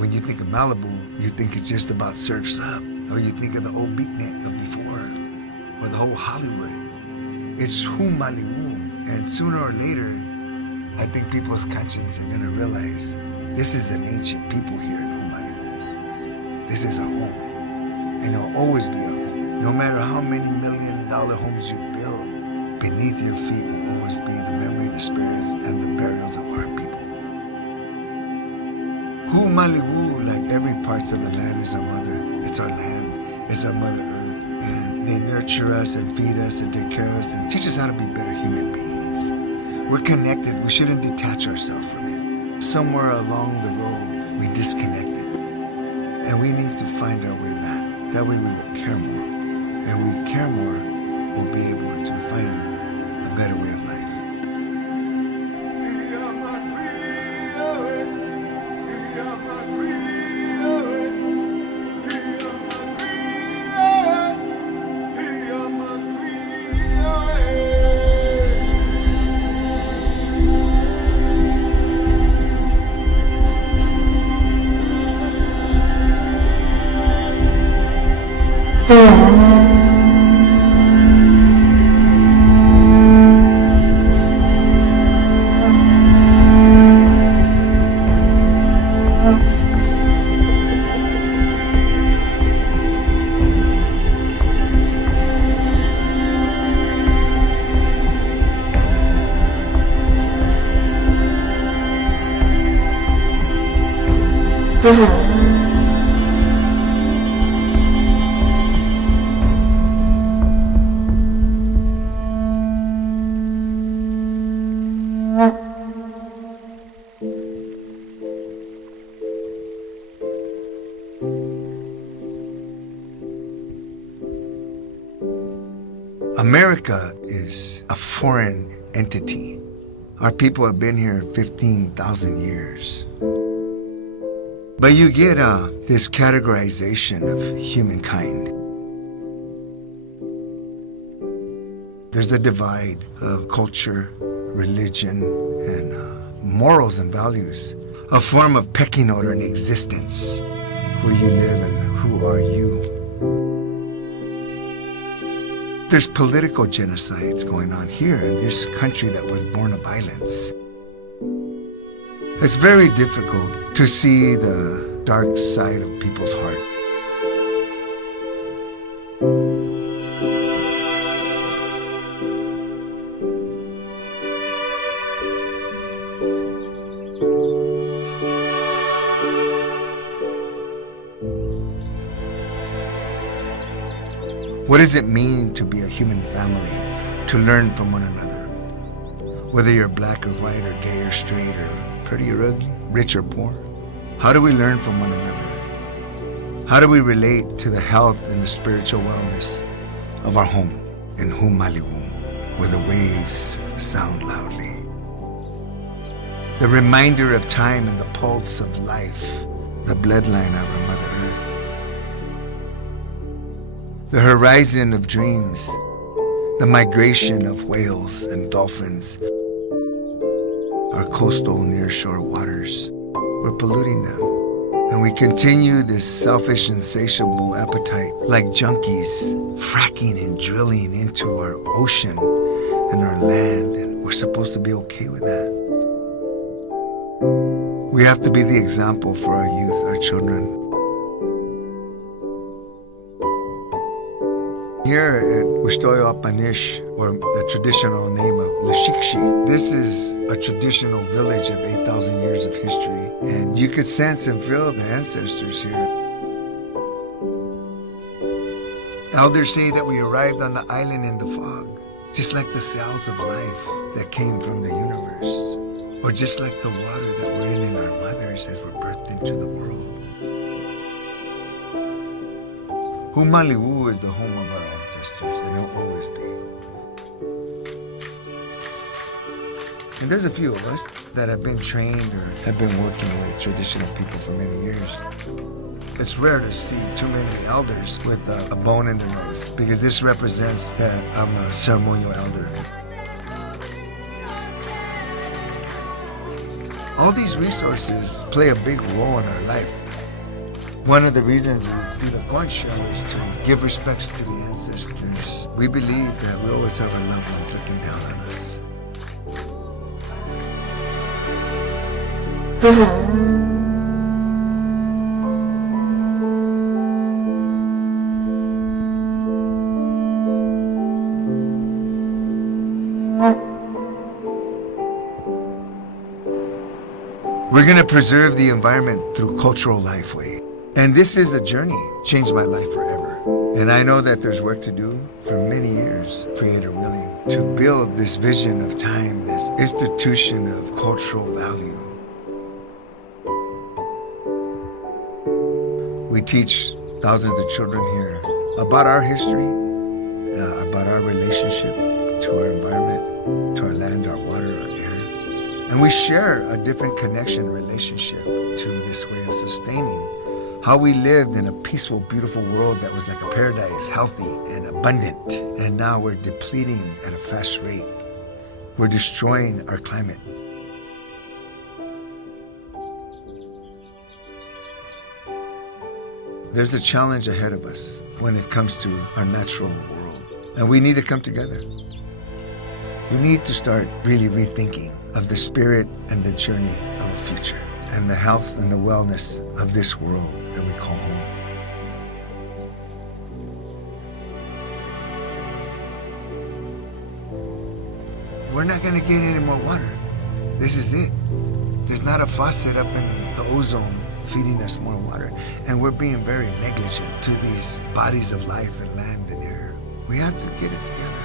When you think of Malibu, you think it's just about Surf's Up, or you think of the old beatnik of before, or the whole Hollywood. It's Humaliwu, and sooner or later, I think people's conscience are gonna realize this is an ancient people here in Humaliwu. This is our home, and it'll always be our home. No matter how many $1,000,000 homes you build, beneath your feet will always be the memory, the spirits, and the burials of our people. Humaliwu, like every parts of the land, is our mother. It's our land. It's our Mother Earth. And they nurture us and feed us and take care of us and teach us how to be better human beings. We're connected. We shouldn't detach ourselves from it. Somewhere along the road, we disconnected. And we need to find our way back. That way we will care more. And we care more, we'll be able to find a better way of life. America is a foreign entity. Our people have been here 15,000 years. But you get this categorization of humankind. There's a divide of culture, religion, and morals and values. A form of pecking order in existence. Where you live and who are you. There's political genocides going on here in this country that was born of violence. It's very difficult to see the dark side of people's heart. What does it mean to be a human family, to learn from one another? Whether you're black or white or gay or straight or pretty or ugly, rich or poor. How do we learn from one another? How do we relate to the health and the spiritual wellness of our home in Humaliwu, where the waves sound loudly? The reminder of time and the pulse of life, the bloodline of our Mother Earth. The horizon of dreams, the migration of whales and dolphins, our coastal nearshore waters. We're polluting them. And we continue this selfish, insatiable appetite like junkies, fracking and drilling into our ocean and our land, and we're supposed to be okay with that. We have to be the example for our youth, our children. Here at Wistoyo Panish, or the traditional name of Lashikshi, this is a traditional village of 8,000 years of history, and you could sense and feel the ancestors here. Elders say that we arrived on the island in the fog, just like the cells of life that came from the universe, or just like the water that we're in our mothers as we're birthed into the world. Humaliwu is the home of our ancestors, and it will always be. And there's a few of us that have been trained or have been working with traditional people for many years. It's rare to see too many elders with a bone in their nose, because this represents that I'm a ceremonial elder. All these resources play a big role in our life. One of the reasons we do the corn show is to give respects to the ancestors. We believe that we always have our loved ones looking down on us. We're going to preserve the environment through cultural life way. And this is a journey, changed my life forever. And I know that there's work to do for many years, Creator willing, to build this vision of time, this institution of cultural value. We teach thousands of children here about our history, about our relationship to our environment, to our land, our water, our air. And we share a different connection relationship to this way of sustaining how we lived in a peaceful, beautiful world that was like a paradise, healthy and abundant. And now we're depleting at a fast rate. We're destroying our climate. There's a challenge ahead of us when it comes to our natural world. And we need to come together. We need to start really rethinking of the spirit and the journey of a future and the health and the wellness of this world that we call home. We're not going to get any more water. This is it. There's not a faucet up in the ozone feeding us more water. And we're being very negligent to these bodies of life and land and air. We have to get it together.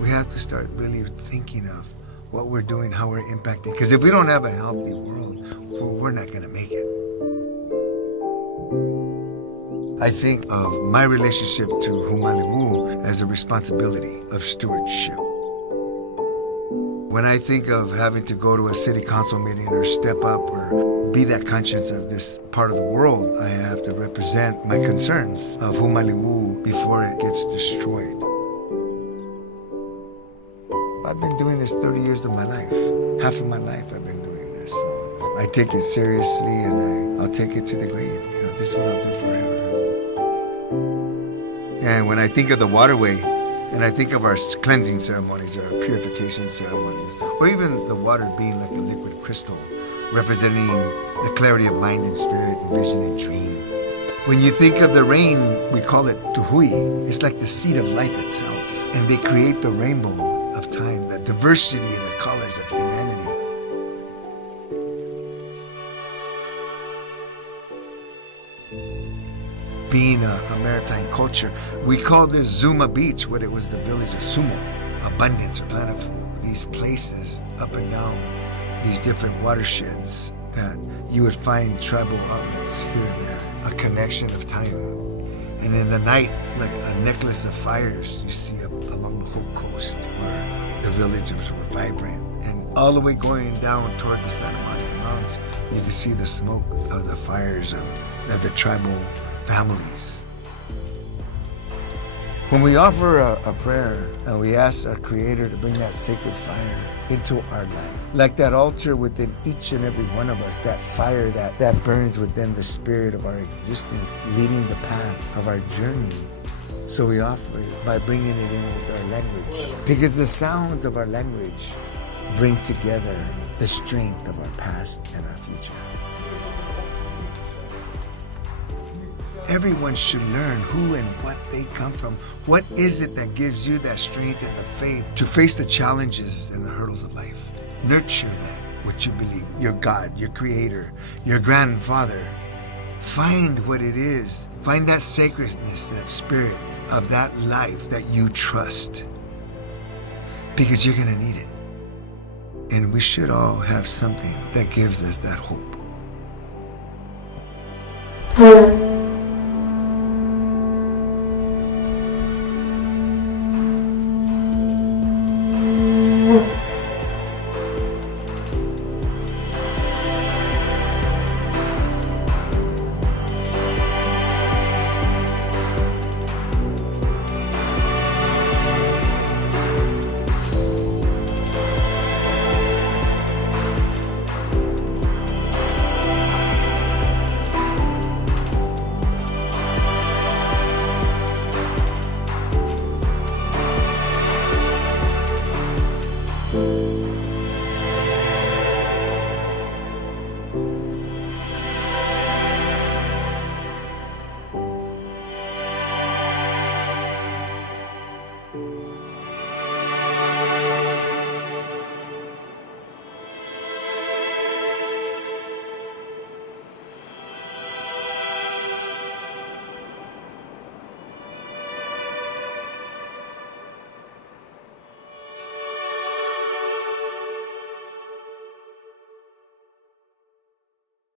We have to start really thinking of what we're doing, how we're impacting. Because if we don't have a healthy world, we're not going to make it. I think of my relationship to Humaliwu as a responsibility of stewardship. When I think of having to go to a city council meeting or step up or be that conscious of this part of the world, I have to represent my concerns of Humaliwu before it gets destroyed. I've been doing this 30 years of my life. Half of my life I've been doing this. So I take it seriously and I'll take it to the grave. You know, this is what I'll do forever. And when I think of the waterway, and I think of our cleansing ceremonies or our purification ceremonies, or even the water being like a liquid crystal, representing the clarity of mind and spirit, and vision and dream. When you think of the rain, we call it tuhui. It's like the seed of life itself. And they create the rainbow of time, the diversity in the colors of humanity. Being a maritime culture, we call this Zuma Beach, what it was the village of Sumo, abundance or plentiful. These places up and down, these different watersheds that you would find tribal outlets here and there, a connection of time. And in the night, like a necklace of fires you see up along the whole coast where the villages were vibrant. And all the way going down toward the Santa Monica Mountains, you can see the smoke of the fires of the tribal families. When we offer a prayer and we ask our Creator to bring that sacred fire into our life, like that altar within each and every one of us, that fire that burns within the spirit of our existence, leading the path of our journey. So we offer it by bringing it in with our language, because the sounds of our language bring together the strength of our past and our future. Everyone should learn who and what they come from. What is it that gives you that strength and the faith to face the challenges and the hurdles of life? Nurture that, what you believe, your God, your Creator, your grandfather. Find what it is. Find that sacredness, that spirit of that life that you trust. Because you're going to need it. And we should all have something that gives us that hope.